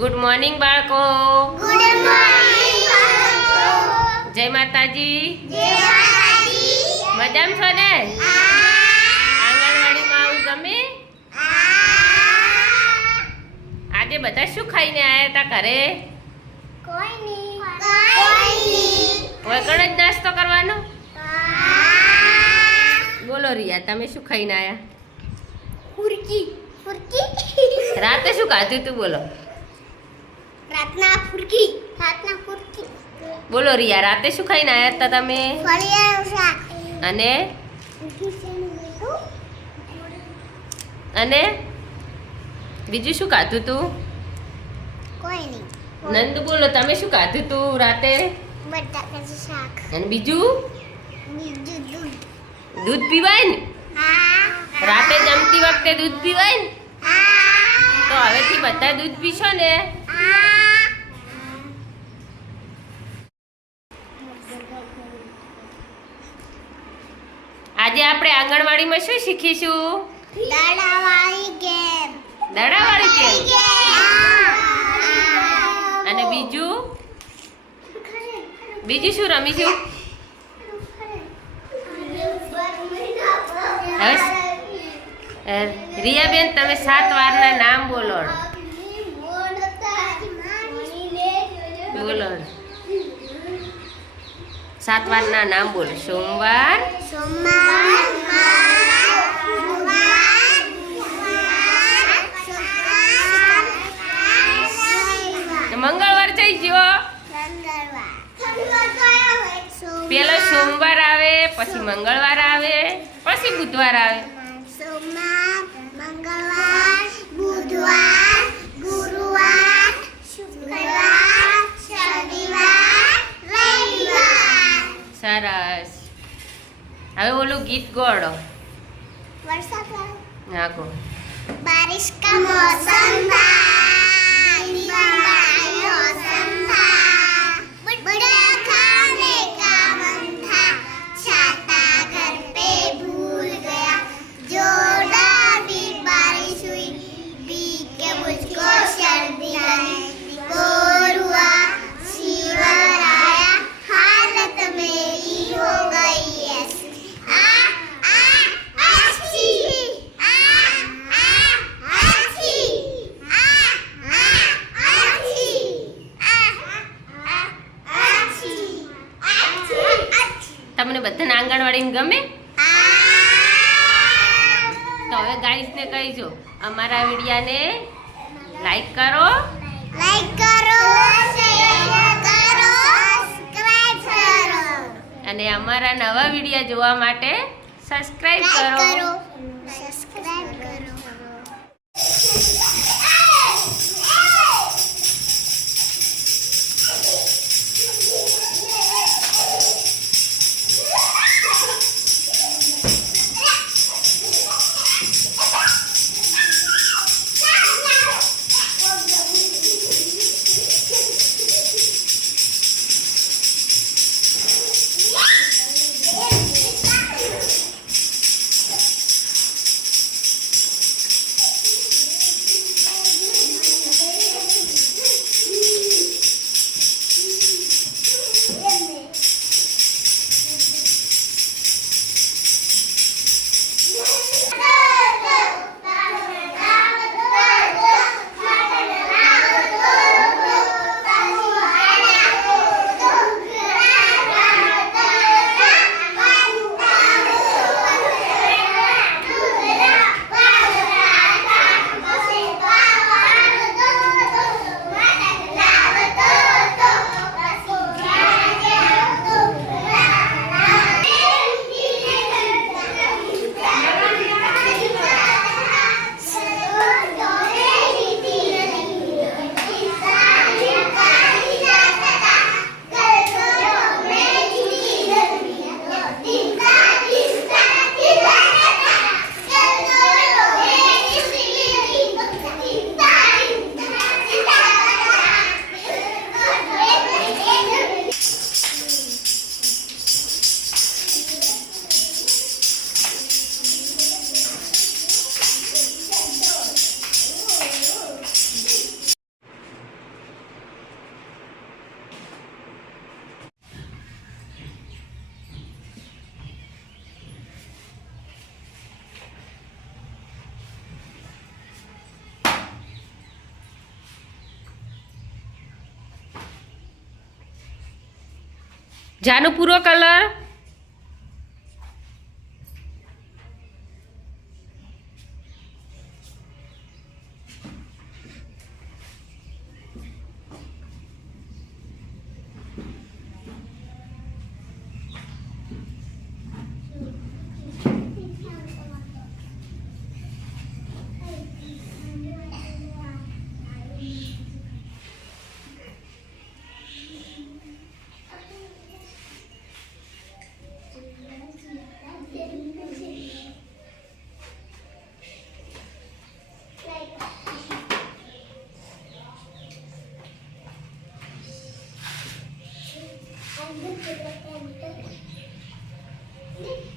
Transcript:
Good morning બાળકો. Good morning જય માતાજી. જય માતાજી. મજામાં છો ને? આંગણવાડીમાં આવું ગમે? આજે બધા શું ખાઈને આવ્યા હતા ઘરે? કોઈ નહીં. વગર જ નાસ્તો કરવાનો? બોલો રિયા તમે શું ખાઈને ફુરકી રાતે શું ખાધું તું બોલો. રાતના ફુરકી રાતના ફુરકી. બોલો રિયા રાતે શું ખાઈને આવ્યા હતા તમે? ફળિયા શાક અને? અને? બીજું શું ખાધું તું? કોઈ નહીં. નંદ બોલો તમે શું ખાધું તું રાતે? બટાકાનું શાક. અને બીજું? બીજું દૂધ. દૂધ પીવાય ને? રાતે જમતી વખતે દૂધ પીવાય ને? તો હવેથી બધા દૂધ પીશો ને? આજે આપણે આંગણવાડીમાં શું શીખીશું? દાડાવાળી ગેમ. દડાવાળી ગેમ. અને બીજું? બીજું શું રમીશું? રિયાબેન તમે સાત વારના નામ બોલો. બોલો સાત વારના નામ બોલો. સોમવાર? મંગળવાર જઈ ગયો. પેલો સોમવાર આવે, પછી મંગળવાર આવે, પછી બુધવાર આવે. હવે ઓલું ગીત ગોળો. વરસાદ હા બારિશ કા મોસમ ગમે? તો હવે ગાઈસને કહીજો અમારા વિડિયાને લાઈક કરો. લાઈક કરો શેર કરો સબસ્ક્રાઇબ કરો. અને અમારા નવા વિડિયા જોવા માટે સબસ્ક્રાઈબ કરો. કરો સબસ્ક્રાઇબ કરો. જાનું પૂરો કલર I'm going to.